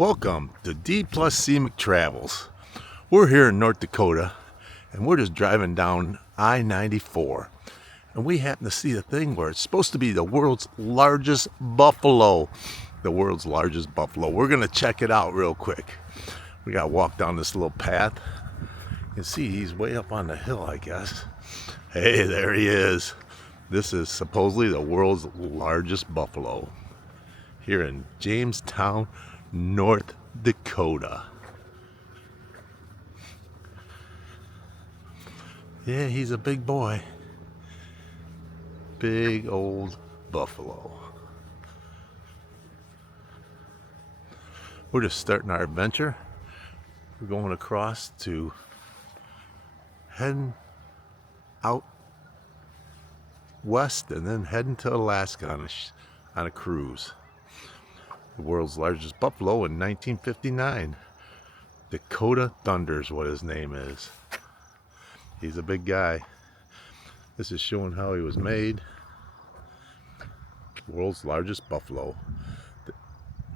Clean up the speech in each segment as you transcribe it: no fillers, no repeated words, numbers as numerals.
Welcome to D+C McTravels. We're here in North Dakota and we're just driving down I-94 and we happen to see a thing where it's supposed to be the world's largest buffalo. We're gonna check it out real quick. We gotta walk down this little path. You can see he's way up on the hill, I guess. Hey, there he is. This is supposedly the world's largest buffalo here in Jamestown, North Dakota. Yeah, he's a big boy. Big old buffalo. We're just starting our adventure. We're going across to heading out west and then heading to Alaska on a cruise. The world's largest buffalo in 1959. Dakota Thunder's what his name is. He's a big guy. This is showing how he was made. World's largest buffalo. The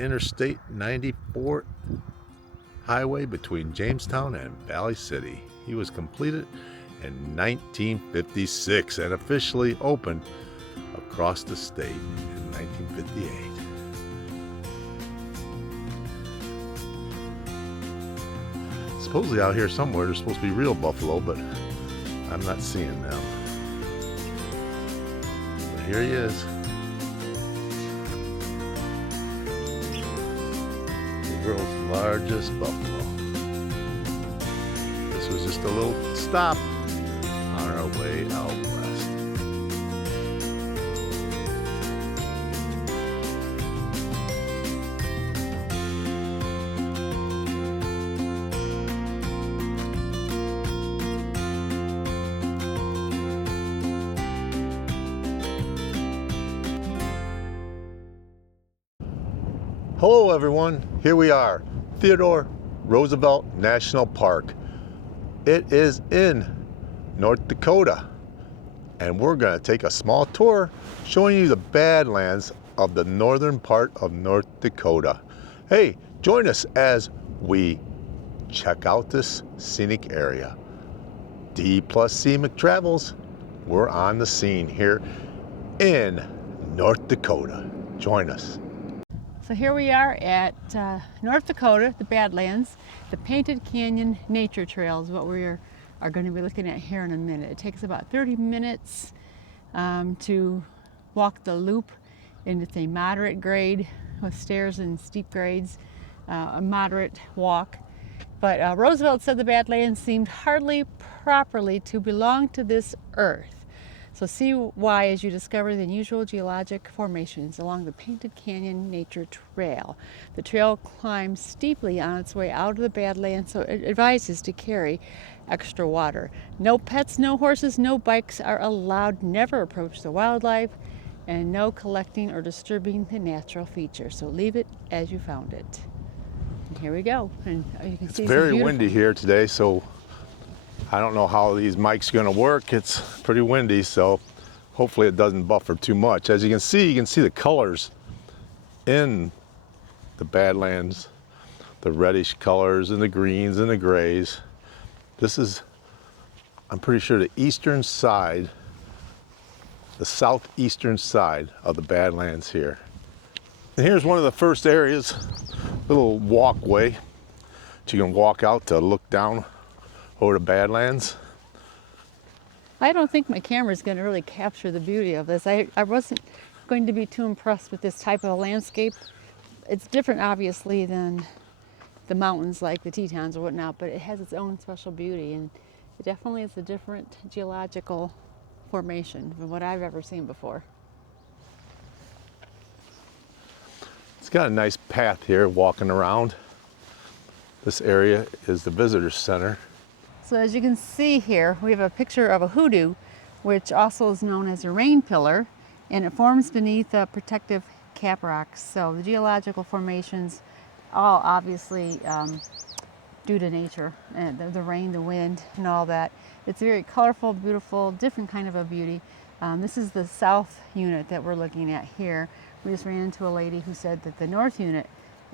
Interstate 94 highway between Jamestown and Valley City. He was completed in 1956 and officially opened across the state in 1958. Supposedly out here somewhere there's supposed to be real buffalo, but I'm not seeing them. But here he is. The world's largest buffalo. This was just a little stop on our way out west. Hello everyone, here we are, Theodore Roosevelt National Park. It is in North Dakota and we're going to take a small tour showing you the Badlands of the northern part of North Dakota. Hey, join us as we check out this scenic area. D+C McTravels, we're on the scene here in North Dakota. Join us. So here we are at North Dakota, the Badlands. The Painted Canyon Nature Trail is what we are going to be looking at here in a minute. It takes about 30 minutes to walk the loop, and it's a moderate grade with stairs and steep grades, a moderate walk. But Roosevelt said the Badlands seemed hardly properly to belong to this earth. So see why as you discover the unusual geologic formations along the Painted Canyon Nature Trail. The trail climbs steeply on its way out of the Badlands, so it advises to carry extra water. No pets, no horses, no bikes are allowed. Never approach the wildlife, and no collecting or disturbing the natural features. So leave it as you found it. And here we go. And you can see it's very windy here today, so I don't know how these mics are going to work. It's pretty windy, so hopefully it doesn't buffer too much. As you can see the colors in the Badlands, the reddish colors and the greens and the grays. This is, I'm pretty sure, the eastern side, the southeastern side of the Badlands here. And here's one of the first areas, little walkway that you can walk out to look down over the Badlands. I don't think my camera is going to really capture the beauty of this. I wasn't going to be too impressed with this type of landscape. It's different, obviously, than the mountains like the Tetons or whatnot, but it has its own special beauty, and it definitely is a different geological formation than what I've ever seen before. It's got a nice path here walking around. This area is the visitor center. So as you can see here, we have a picture of a hoodoo, which also is known as a rain pillar, and it forms beneath protective cap rocks. So the geological formations, all obviously due to nature, and the rain, the wind, and all that. It's a very colorful, beautiful, different kind of a beauty. This is the south unit that we're looking at here. We just ran into a lady who said that the north unit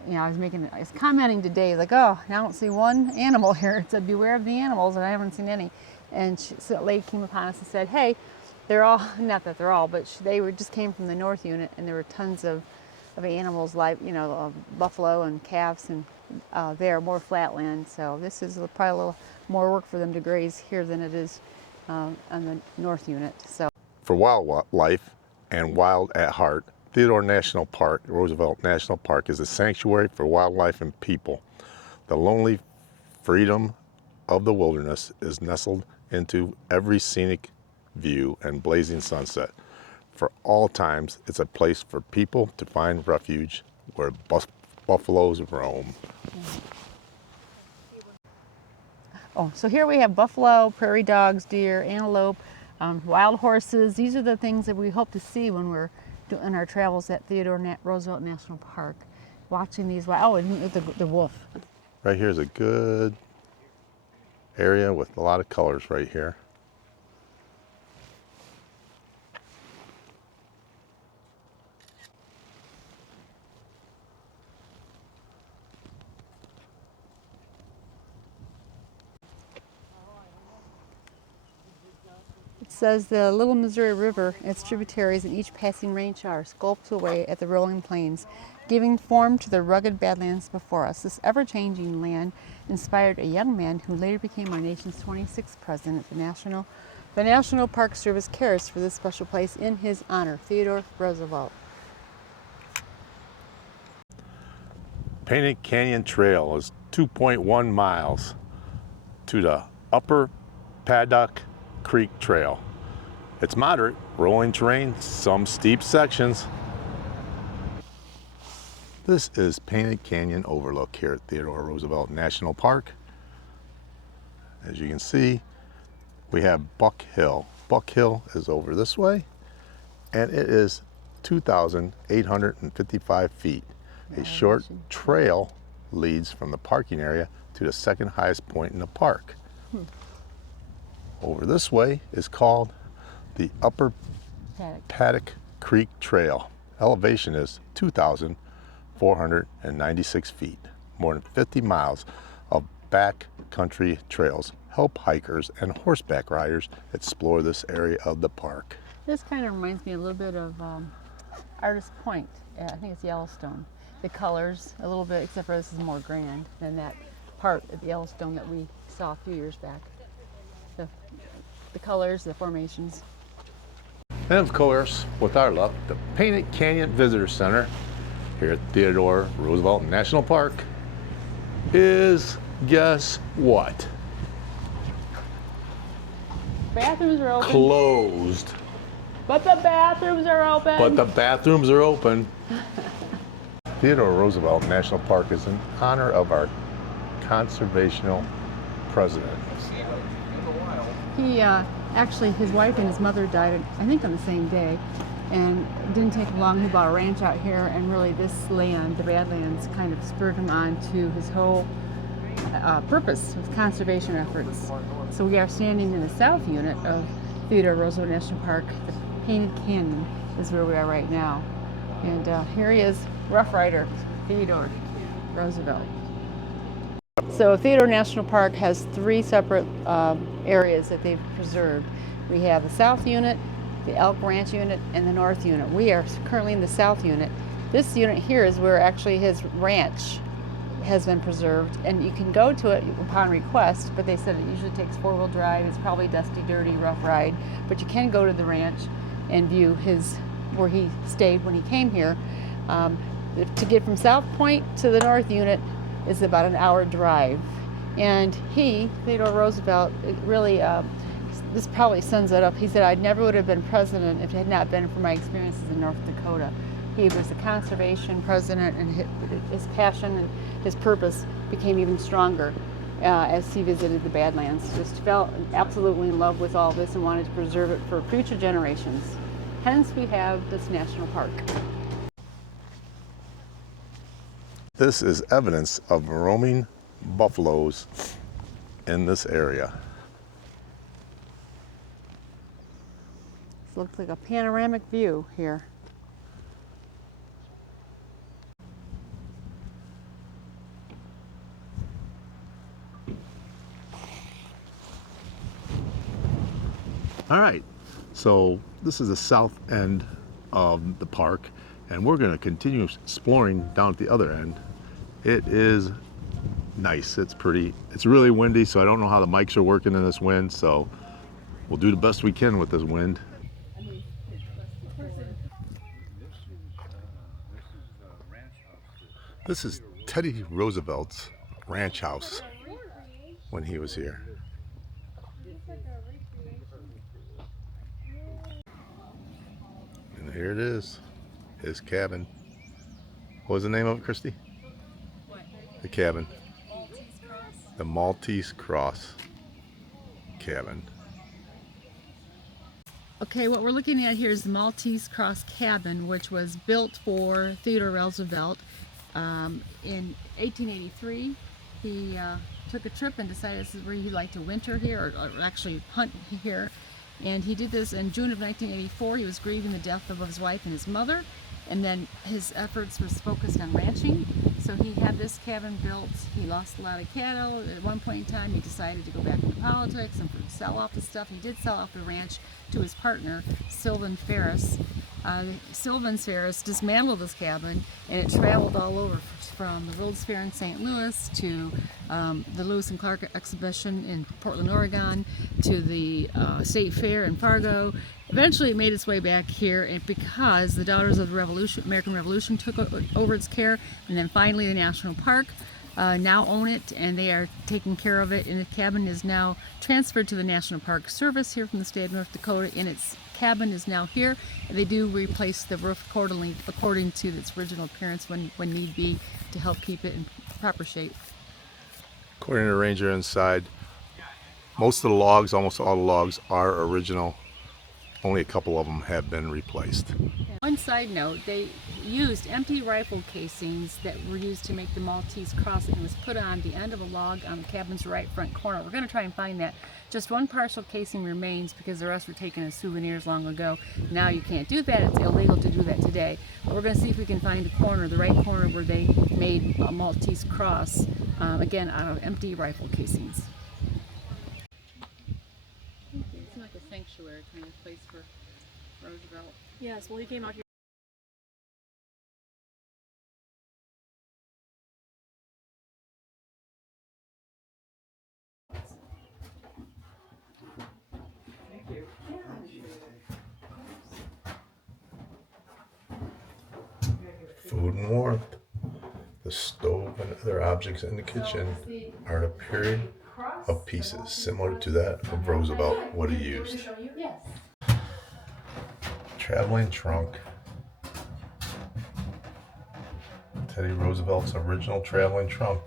you know, I was commenting today, like, oh, I don't see one animal here. It said, beware of the animals, and I haven't seen any. And so that lady came upon us and said, hey, they're all, not that they're all, but they were just came from the north unit, and there were tons of animals, like, you know, buffalo and calves, and there, more flatland. So this is probably a little more work for them to graze here than it is on the north unit. So For wildlife and wild at heart, Theodore National Park, Roosevelt National Park, is a sanctuary for wildlife and people. The lonely freedom of the wilderness is nestled into every scenic view and blazing sunset. For all times, it's a place for people to find refuge where buffaloes roam. oh, so here we have buffalo, prairie dogs, deer, antelope, wild horses. These are the things that we hope to see when we're doing our travels at Theodore Roosevelt National Park. Watching these, oh, and the wolf. Right here is a good area with a lot of colors right here. It says the Little Missouri River and its tributaries and each passing rain shower sculpts away at the rolling plains, giving form to the rugged badlands before us. This ever-changing land inspired a young man who later became our nation's 26th president. The National Park Service cares for this special place in his honor, Theodore Roosevelt. Painted Canyon Trail is 2.1 miles to the Upper Paddock Creek Trail. It's moderate, rolling terrain, some steep sections. This is Painted Canyon Overlook here at Theodore Roosevelt National Park. As you can see, we have Buck Hill. Buck Hill is over this way, and it is 2,855 feet. A short trail leads from the parking area to the second highest point in the park. Over this way is called the Upper Paddock Creek Trail. Elevation is 2,496 feet. More than 50 miles of backcountry trails help hikers and horseback riders explore this area of the park. This kind of reminds me a little bit of Artist Point. I think it's Yellowstone. The colors, a little bit, except for this is more grand than that part of Yellowstone that we saw a few years back. The colors, the formations. And of course, with our luck, the Painted Canyon Visitor Center here at Theodore Roosevelt National Park is, guess what? Bathrooms are open. Closed. But the bathrooms are open. But the bathrooms are open. Theodore Roosevelt National Park is in honor of our conservational president. He actually, his wife and his mother died, I think, on the same day, and it didn't take long. He bought a ranch out here, and really this land, the Badlands, kind of spurred him on to his whole purpose with conservation efforts. So we are standing in the south unit of Theodore Roosevelt National Park. The Painted Canyon is where we are right now. And here he is, Rough Rider, Theodore Roosevelt. So Theodore National Park has three separate areas that they've preserved. We have the South Unit, the Elk Ranch Unit, and the North Unit. We are currently in the South Unit. This unit here is where actually his ranch has been preserved, and you can go to it upon request, but they said it usually takes four-wheel drive. It's probably dusty, dirty, rough ride, but you can go to the ranch and view where he stayed when he came here. To get from South Point to the North Unit is about an hour drive. And Theodore Roosevelt, this probably sums it up. He said, I never would have been president if it had not been for my experiences in North Dakota. He was a conservation president, and his passion and his purpose became even stronger as he visited the Badlands. Just fell absolutely in love with all this and wanted to preserve it for future generations. Hence, we have this national park. This is evidence of roaming buffaloes in this area. This looks like a panoramic view here. All right, so this is the south end of the park, and we're going to continue exploring down at the other end. It is nice. It's pretty. It's really windy, so I don't know how the mics are working in this wind, so we'll do the best we can with this wind. This is Teddy Roosevelt's ranch house when he was here. And here it is, his cabin. What was the name of it, Christy? What? The cabin. Maltese Cross. The Maltese Cross cabin. Okay, what we're looking at here is the Maltese Cross cabin, which was built for Theodore Roosevelt in 1883. He took a trip and decided this is where he'd like to winter here, or actually hunt here. And he did this in June of 1984. He was grieving the death of his wife and his mother, and then his efforts was focused on ranching. So he had this cabin built. He lost a lot of cattle. At one point in time, he decided to go back into politics and sell off the stuff. He did sell off the ranch to his partner, Sylvan Ferris. Sylvan Ferris dismantled this cabin, and it traveled all over, from the World's Fair in St. Louis to the Lewis and Clark exhibition in Portland, Oregon, to the State Fair in Fargo. Eventually it made its way back here, and because the Daughters of the Revolution, American Revolution took over its care, and then finally the National Park now own it, and they are taking care of it, and the cabin is now transferred to the National Park Service here from the state of North Dakota, and its cabin is now here, and they do replace the roof according to its original appearance when need be, to help keep it in proper shape. According to the ranger inside, most of the logs, almost all the logs, are original. Only a couple of them have been replaced. One side note, they used empty rifle casings that were used to make the Maltese Cross, and was put on the end of a log on the cabin's right front corner. We're going to try and find that. Just one partial casing remains because the rest were taken as souvenirs long ago. Now you can't do that. It's illegal to do that today. But we're going to see if we can find the corner, the right corner where they made a Maltese Cross, again, out of empty rifle casings. It seems like a sanctuary kind of place for Roosevelt. Yes, well, he came out here. Food and warmth. The stove and other objects in the kitchen are a period of pieces similar to that of Roosevelt, what he used. Yes. Traveling trunk. Teddy Roosevelt's original traveling trunk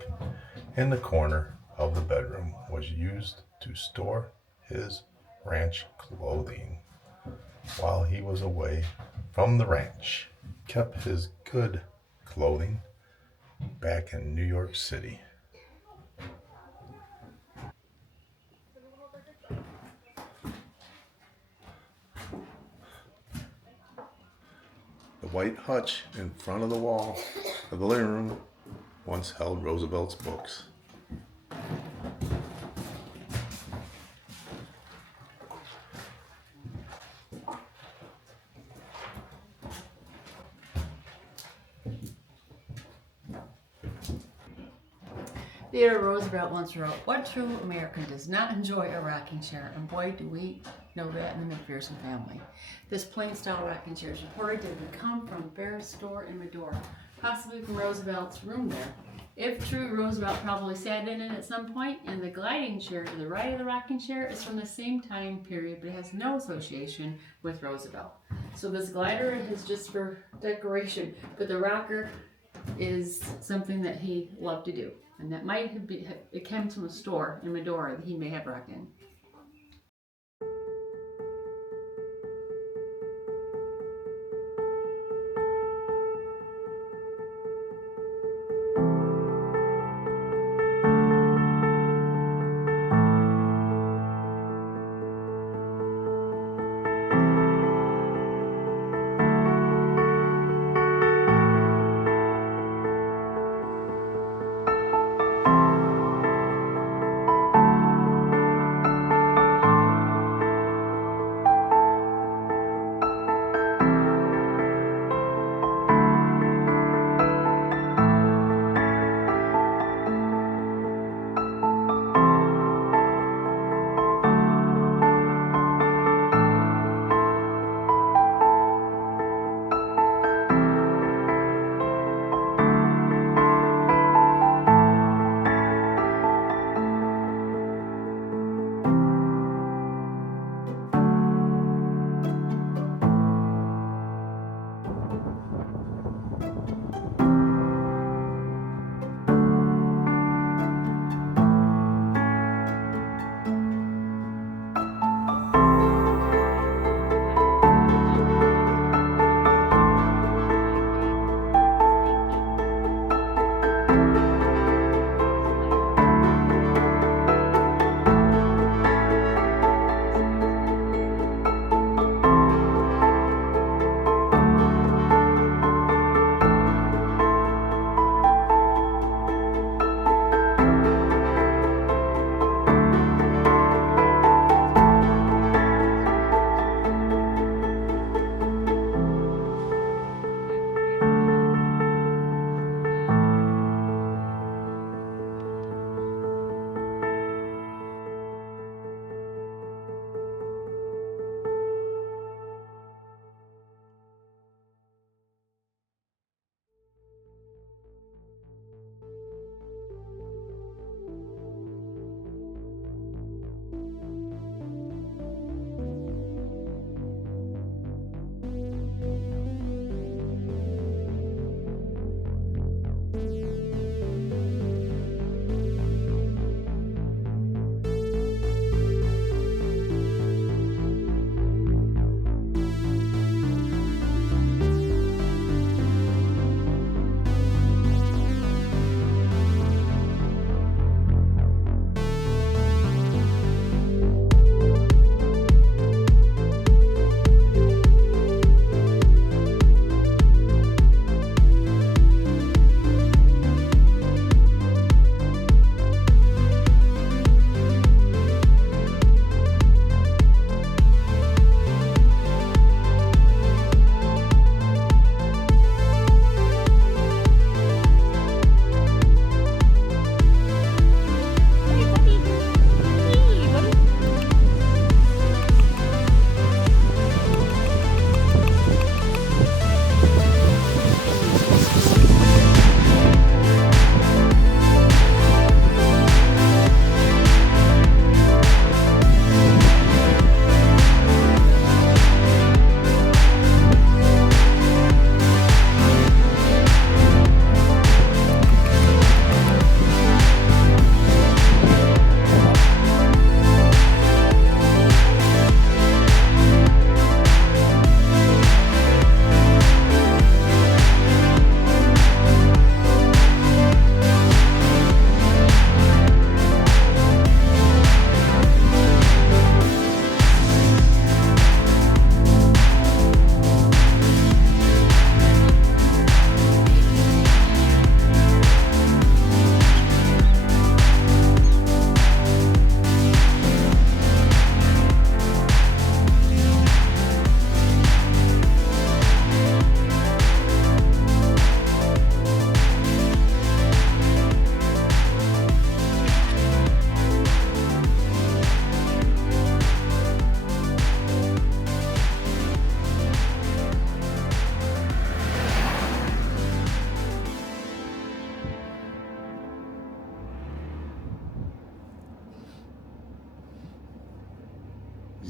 in the corner of the bedroom was used to store his ranch clothing while he was away from the ranch. Kept his good clothing back in New York City. The white hutch in front of the wall of the living room once held Roosevelt's books. Theodore Roosevelt once wrote, "What true American does not enjoy a rocking chair? And boy, do we know that in the McPherson family." This plain style rocking chair is reported to have come from Bear's store in Medora, possibly from Roosevelt's room there. If true, Roosevelt probably sat in it at some point, and the gliding chair to the right of the rocking chair is from the same time period, but it has no association with Roosevelt. So this glider is just for decoration, but the rocker is something that he loved to do. And that might have been, it came from a store in Medora that he may have rocked in.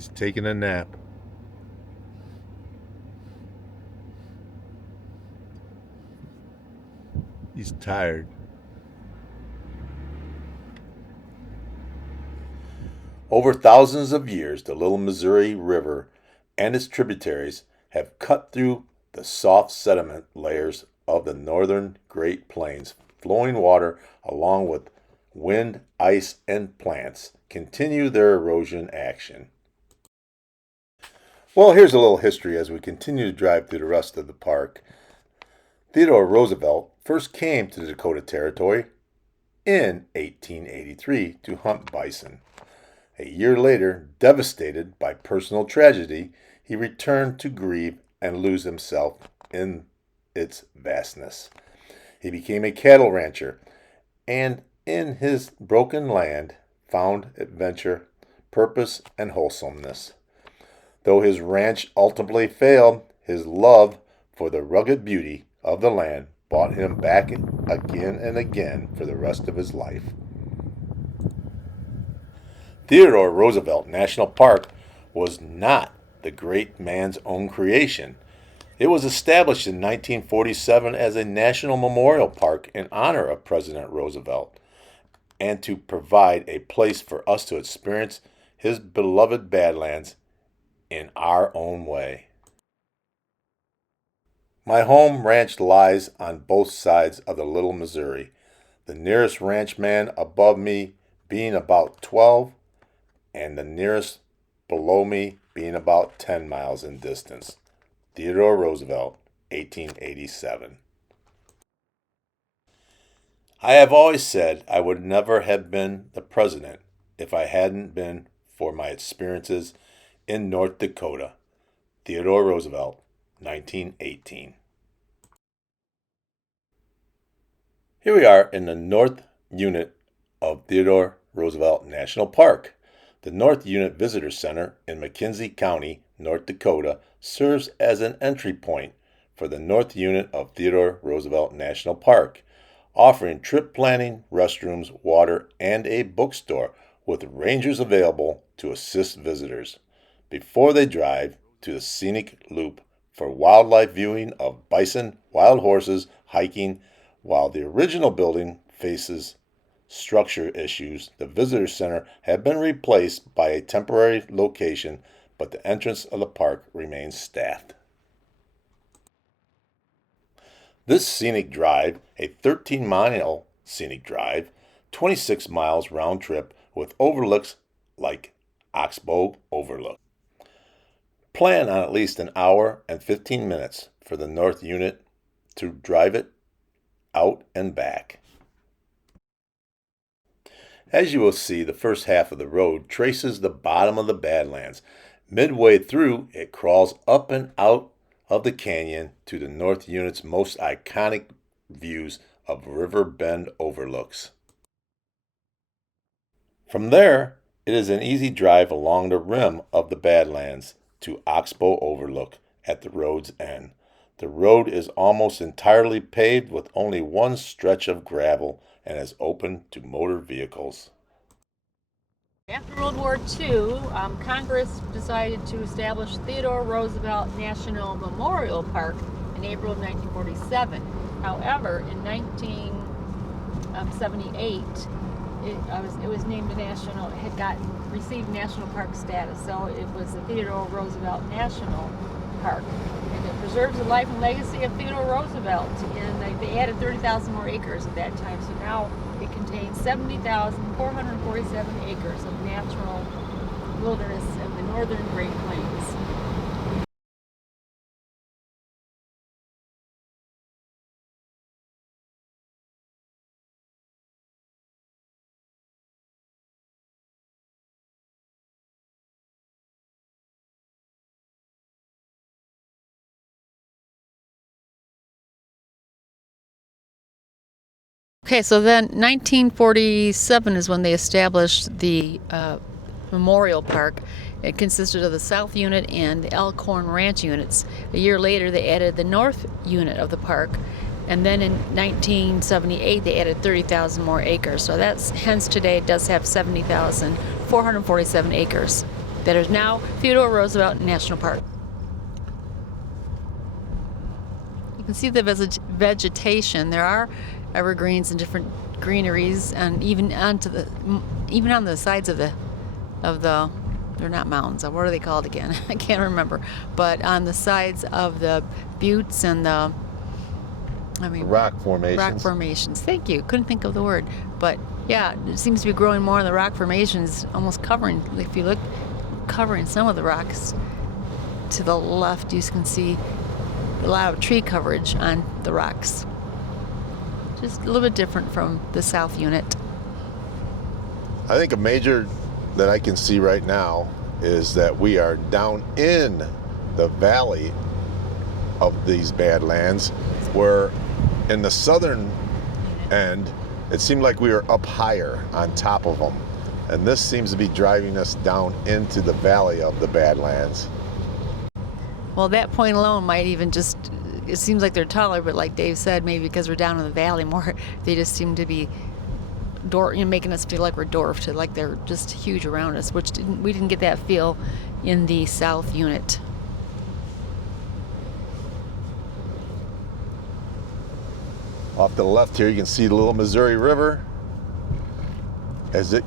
He's taking a nap. He's tired. Over thousands of years, the Little Missouri River and its tributaries have cut through the soft sediment layers of the northern Great Plains. Flowing water, along with wind, ice, and plants, continue their erosion action. Well, here's a little history as we continue to drive through the rest of the park. Theodore Roosevelt first came to the Dakota Territory in 1883 to hunt bison. A year later, devastated by personal tragedy, he returned to grieve and lose himself in its vastness. He became a cattle rancher, and in his broken land found adventure, purpose, and wholesomeness. Though his ranch ultimately failed, his love for the rugged beauty of the land brought him back again and again for the rest of his life. Theodore Roosevelt National Park was not the great man's own creation. It was established in 1947 as a national memorial park in honor of President Roosevelt and to provide a place for us to experience his beloved Badlands in our own way. My home ranch lies on both sides of the Little Missouri, the nearest ranchman above me being about 12 and the nearest below me being about 10 miles in distance. Theodore Roosevelt, 1887. I have always said I would never have been the president if I hadn't been for my experiences in North Dakota. Theodore Roosevelt, 1918. Here we are in the North Unit of Theodore Roosevelt National Park. The North Unit Visitor Center in McKenzie County, North Dakota, serves as an entry point for the North Unit of Theodore Roosevelt National Park, offering trip planning, restrooms, water, and a bookstore with rangers available to assist visitors before they drive to the scenic loop for wildlife viewing of bison, wild horses, hiking. While the original building faces structure issues, the visitor center had been replaced by a temporary location, but the entrance of the park remains staffed. This scenic drive, a 13-mile scenic drive, 26 miles round trip with overlooks like Oxbow Overlook. Plan on at least an hour and 15 minutes for the North Unit to drive it out and back. As you will see, the first half of the road traces the bottom of the Badlands. Midway through, it crawls up and out of the canyon to the North Unit's most iconic views of Riverbend overlooks. From there, it is an easy drive along the rim of the Badlands to Oxbow Overlook at the road's end. The road is almost entirely paved with only one stretch of gravel and is open to motor vehicles. After World War II, Congress decided to establish Theodore Roosevelt National Memorial Park in April of 1947. However, in 1978, it was named a national, it had received national park status, so it was the Theodore Roosevelt National Park. And it preserves the life and legacy of Theodore Roosevelt, and they added 30,000 more acres at that time, so now it contains 70,447 acres of natural wilderness in the northern Great Plains. Okay, so then 1947 is when they established the Memorial Park. It consisted of the South Unit and the Elkhorn Ranch units. A year later, they added the North Unit of the park, and then in 1978, they added 30,000 more acres. So that's hence today it does have 70,447 acres. that is now Theodore Roosevelt National Park. You can see the vegetation. There are evergreens and different greeneries, and even on the sides of the they're not mountains. What are they called again? I can't remember. But on the sides of the buttes and rock formations. Rock formations. Thank you. Couldn't think of the word. But yeah, it seems to be growing more in the rock formations, almost covering. If you look, covering some of the rocks. To the left, you can see a lot of tree coverage on the rocks. Just a little bit different from the south unit. I think a major that I can see right now is that we are down in the valley of these Badlands, where in the southern end it seemed like we were up higher on top of them, and this seems to be driving us down into the valley of the Badlands. Well, that point alone might even just, it seems like they're taller, but like Dave said, maybe because we're down in the valley more, they just seem to be making us feel like we're dwarfed, like they're just huge around us, which we didn't get that feel in the south unit. Off to the left here, you can see the little Missouri River, as it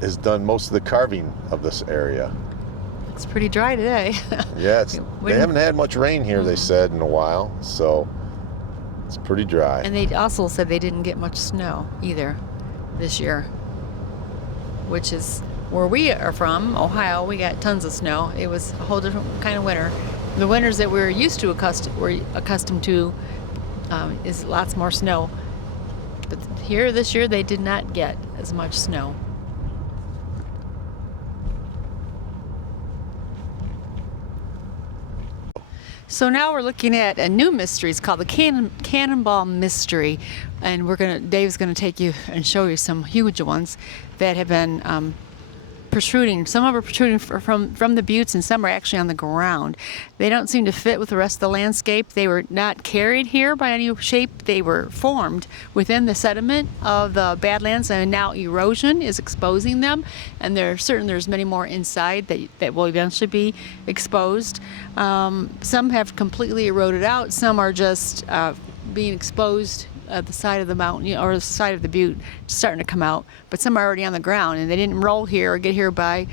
has done most of the carving of this area. It's pretty dry today. Yeah, they haven't had much rain here, they said, in a while, so it's pretty dry. And they also said they didn't get much snow either this year, which is where we are from, Ohio. We got tons of snow. It was a whole different kind of winter. The winters that we're accustomed to is lots more snow. But here this year they did not get as much snow. So now we're looking at a new mystery. It's called the Cannonball Mystery, and Dave's gonna take you and show you some huge ones that have been protruding. Some of them are protruding from the buttes, and some are actually on the ground. They don't seem to fit with the rest of the landscape. They were not carried here by any shape. They were formed within the sediment of the Badlands, and now erosion is exposing them. And there's many more inside that will eventually be exposed. Some have completely eroded out. Some are just being exposed at the side of the mountain, or the side of the butte, starting to come out. But some are already on the ground, and they didn't roll here or get here by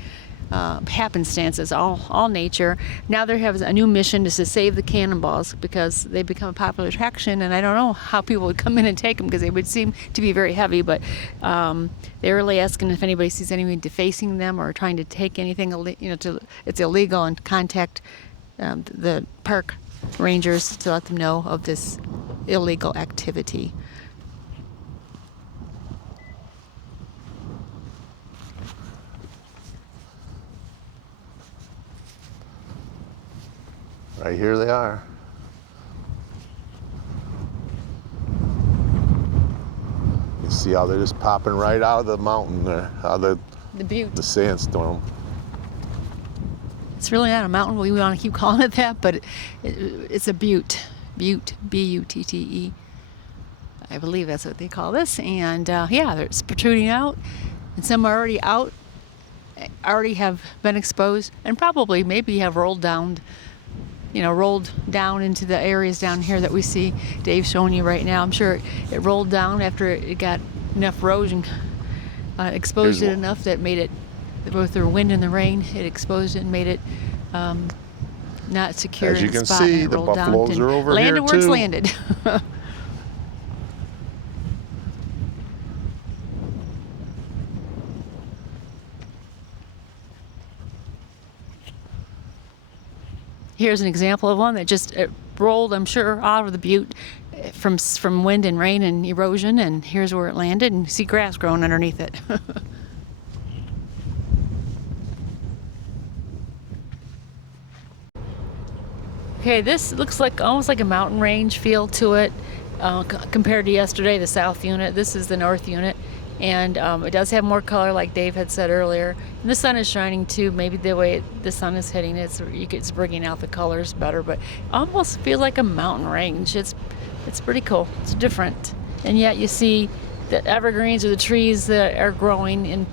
happenstances, all nature. Now there has a new mission is to save the cannonballs, because they've become a popular attraction, and I don't know how people would come in and take them, because they would seem to be very heavy, but they're really asking if anybody sees anyone defacing them or trying to take anything, it's illegal, and contact the park rangers to let them know of this illegal activity. Right here they are. You see how they're just popping right out of the mountain there, out of The butte. the sandstorm. It's really not a mountain. We want to keep calling it that, but it's a butte. Butte, B-U-T-T-E. I believe that's what they call this. And yeah, it's protruding out, and some are already out, already have been exposed, and probably maybe have rolled down into the areas down here that we see Dave showing you right now. I'm sure it rolled down after it got enough erosion, exposed it enough that made it, both the wind and the rain, it exposed it and made it not secure. As you can spot, see, and it the rolled down buffaloes and are over landed here where it's too. landed. Here's an example of one that just rolled, I'm sure, out of the butte from wind and rain and erosion, and here's where it landed, and you see grass growing underneath it. Okay, this looks like almost like a mountain range feel to it compared to yesterday, the south unit. This is the north unit, and it does have more color, like Dave had said earlier. And the sun is shining too. Maybe the way the sun is hitting it, it's bringing out the colors better. But almost feels like a mountain range. It's pretty cool. It's different, and yet you see the evergreens or the trees that are growing in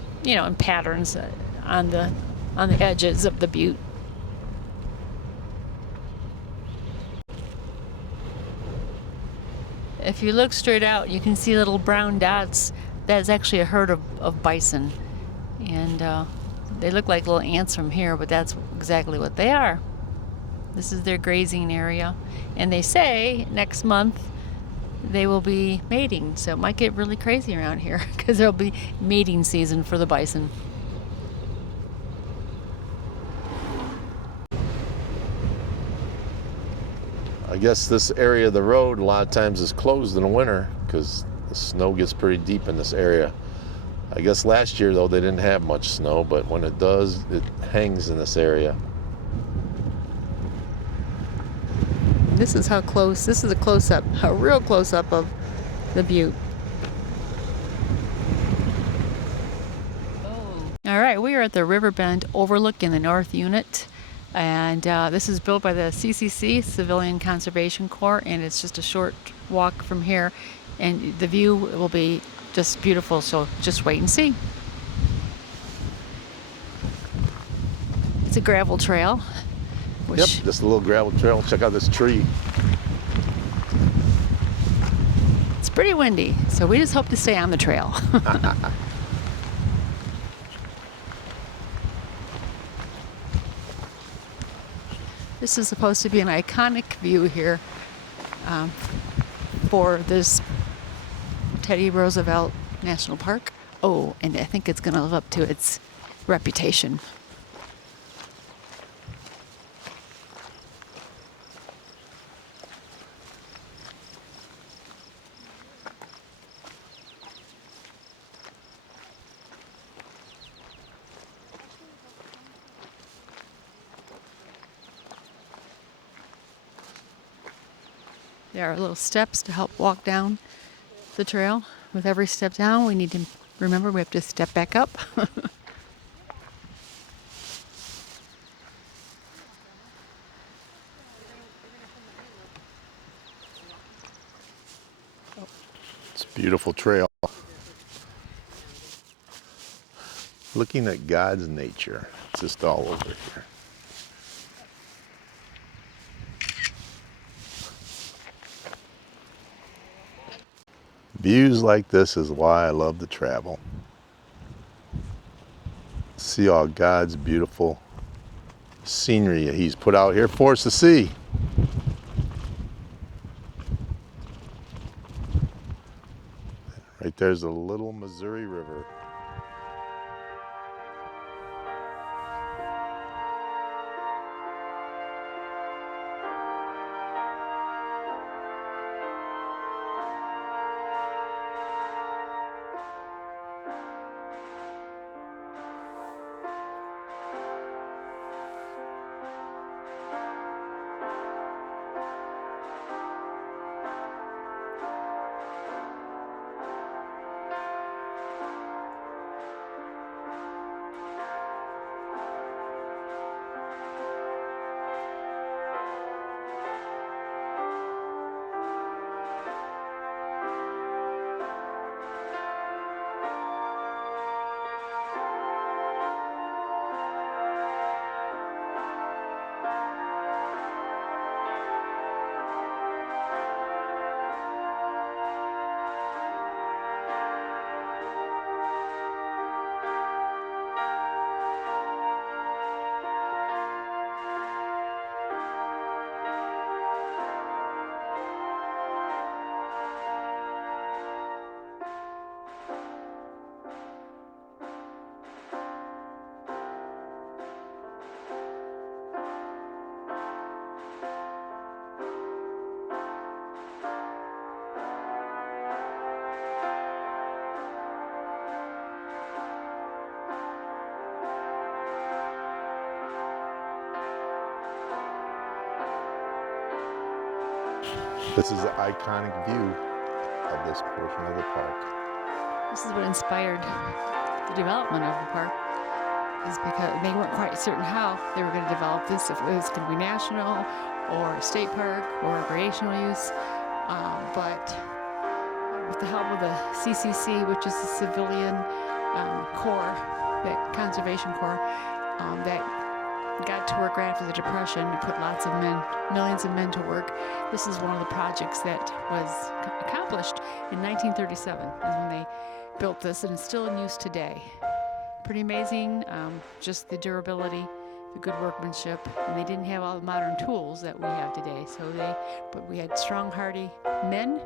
patterns on the on the edges of the butte. If you look straight out, you can see little brown dots. That's actually a herd of bison. And they look like little ants from here, but that's exactly what they are. This is their grazing area. And they say next month they will be mating. So it might get really crazy around here because there'll be mating season for the bison. I guess this area of the road a lot of times is closed in the winter because the snow gets pretty deep in this area. I guess last year though they didn't have much snow, but when it does, it hangs in this area. This is how close, this is a close-up, a real close-up of the butte. All right, we are at the Riverbend overlook in the North Unit. And this is built by the CCC, Civilian Conservation Corps, and it's just a short walk from here. And the view will be just beautiful, so just wait and see. It's a gravel trail. Yep, just a little gravel trail. Check out this tree. It's pretty windy, so we just hope to stay on the trail. This is supposed to be an iconic view here for this Teddy Roosevelt National Park. Oh, and I think it's going to live up to its reputation. There are little steps to help walk down the trail. With every step down, we need to remember we have to step back up. It's a beautiful trail. Looking at God's nature. It's just all over here. Views like this is why I love to travel. See all God's beautiful scenery He's put out here for us to see. Right there's the little Missouri River. This is the iconic view of this portion of the park. This is what inspired the development of the park, is because they weren't quite certain how they were going to develop this, if it was going to be national or state park or recreational use. But with the help of the CCC, which is the Civilian Corps, the Conservation Corps, that got to work right after the Depression and put millions of men to work. This is one of the projects that was accomplished in 1937 is when they built this, and it's still in use today. Pretty amazing, just the durability, the good workmanship, and they didn't have all the modern tools that we have today. But we had strong, hardy men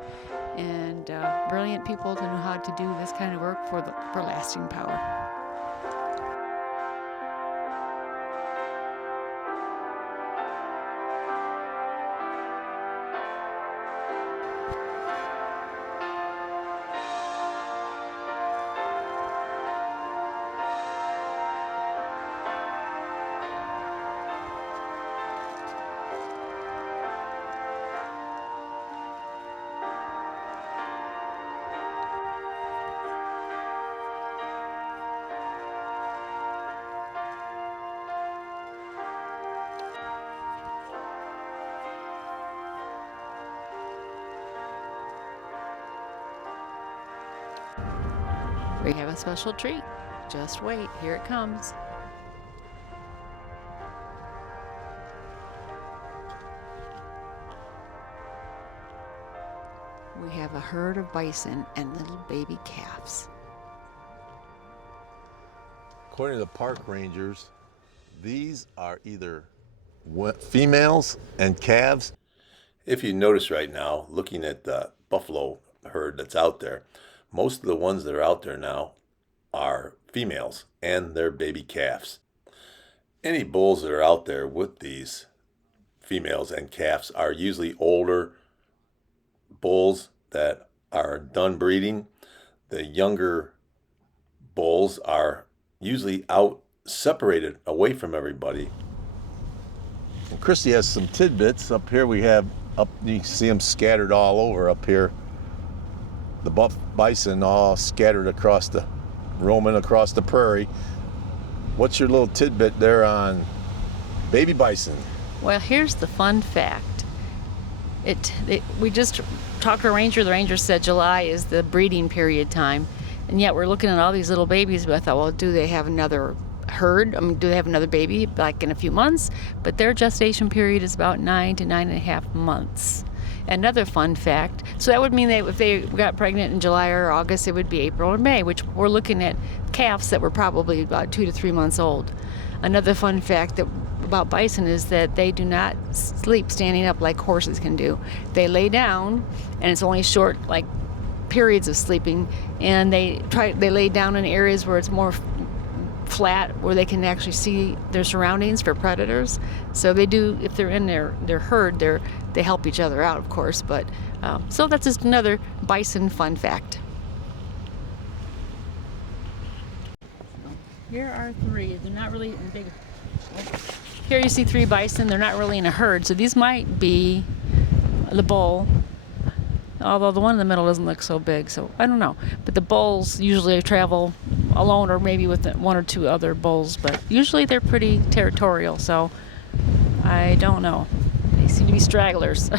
and brilliant people to know how to do this kind of work for lasting power. We have a special treat. Just wait, here it comes. We have a herd of bison and little baby calves. According to the park rangers, these are either females and calves. If you notice right now, looking at the buffalo herd that's out there, most of the ones that are out there now are females and their baby calves. Any bulls that are out there with these females and calves are usually older bulls that are done breeding. The younger bulls are usually out separated away from everybody. And Christy has some tidbits. Up here we have, you can see them scattered all over up here. The bison all scattered roaming across the prairie. What's your little tidbit there on baby bison? Well, here's the fun fact. We just talked to a ranger. The ranger said July is the breeding period time, and yet we're looking at all these little babies. But I thought, well, do they have another herd? I mean, do they have another baby like in a few months? But their gestation period is about 9 to 9.5 months. Another fun fact, so that would mean that if they got pregnant in July or August, it would be April or May, which we're looking at calves that were probably about 2 to 3 months old. Another fun fact about bison is that they do not sleep standing up like horses can do. They lay down, and it's only short, like, periods of sleeping, and they lay down in areas where it's more flat, where they can actually see their surroundings for predators. So they do, if they're in their herd, they help each other out, of course. But so that's just another bison fun fact. Here are 3. They're not really in big. Here you see 3 bison. They're not really in a herd, so these might be the bull. Although the one in the middle doesn't look so big, so I don't know. But the bulls usually travel alone or maybe with 1 or 2 other bulls, but usually they're pretty territorial, so I don't know. They seem to be stragglers.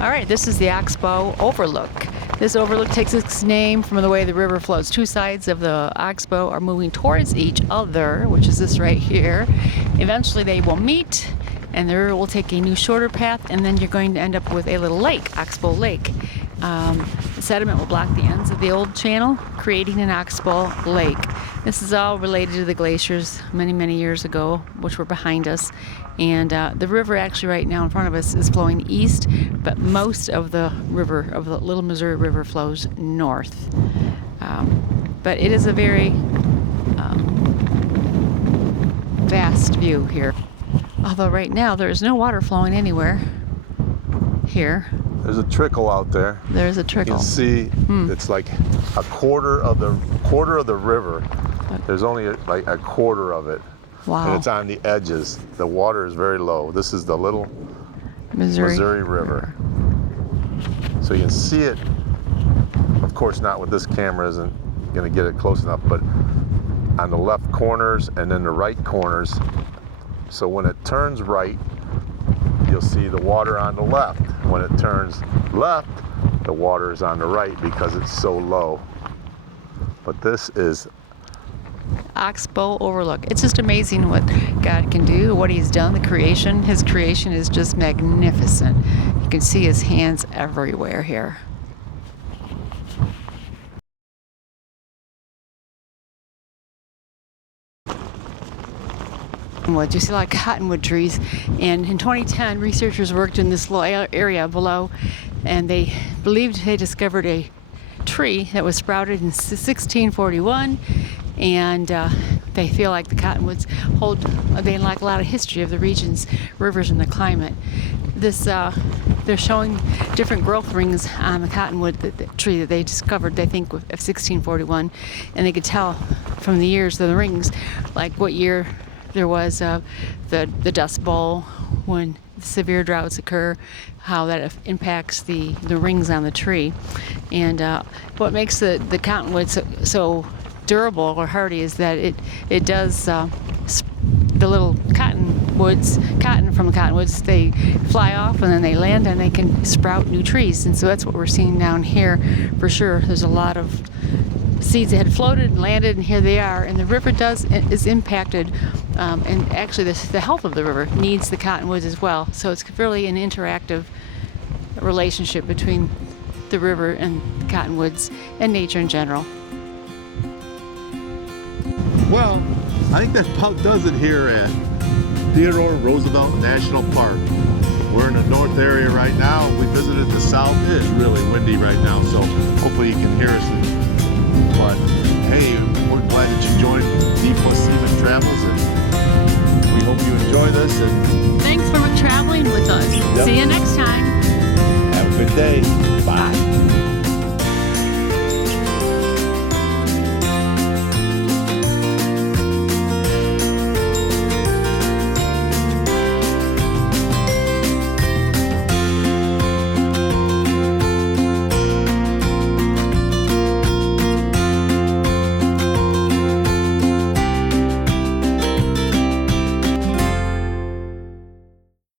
All right, this is the Oxbow Overlook. This overlook takes its name from the way the river flows. 2 sides of the Oxbow are moving towards each other, which is this right here. Eventually they will meet, and the river will take a new shorter path, and then you're going to end up with a little lake, Oxbow Lake. The sediment will block the ends of the old channel, creating an Oxbow Lake. This is all related to the glaciers many, many years ago, which were behind us. And the river actually right now in front of us is flowing east, but most of the river, of the Little Missouri River, flows north. But it is a very vast view here. Although right now there is no water flowing anywhere here. There's a trickle out there. There's a trickle. You can see it's like a quarter of the river. There's only like a quarter of it. Wow. And it's on the edges. The water is very low. This is the Little Missouri River. So you can see it, of course not with this camera, isn't going to get it close enough, but on the left corners and then the right corners, So when it turns right, you'll see the water on the left. When it turns left, the water is on the right because it's so low. But this is Oxbow Overlook. It's just amazing what God can do, what He's done, the creation. His creation is just magnificent. You can see His hands everywhere here. You see a lot of cottonwood trees, and in 2010 researchers worked in this little area below, and they believed they discovered a tree that was sprouted in 1641, and they feel like the cottonwoods they lack a lot of history of the region's rivers and the climate. They're showing different growth rings on the cottonwood, the tree that they discovered, they think, of 1641, and they could tell from the years of the rings, like what year there was the Dust Bowl, when severe droughts occur, how that impacts the rings on the tree. And what makes the cottonwood so durable or hardy is that it does the little cotton from the cottonwoods, they fly off and then they land and they can sprout new trees. And so that's what we're seeing down here for sure. There's a lot of seeds that had floated and landed, and here they are. And the river is impacted, and actually the health of the river needs the cottonwoods as well. So it's really an interactive relationship between the river and the cottonwoods and nature in general. Well, I think that about does it here at Theodore Roosevelt National Park. We're in the north area right now. We visited the south. It is really windy right now, so hopefully you can hear us. But hey, we're glad that you joined D+C McTravels, and we hope you enjoy this. And Thanks for traveling with us. Yep. See you next time. Have a good day. Bye.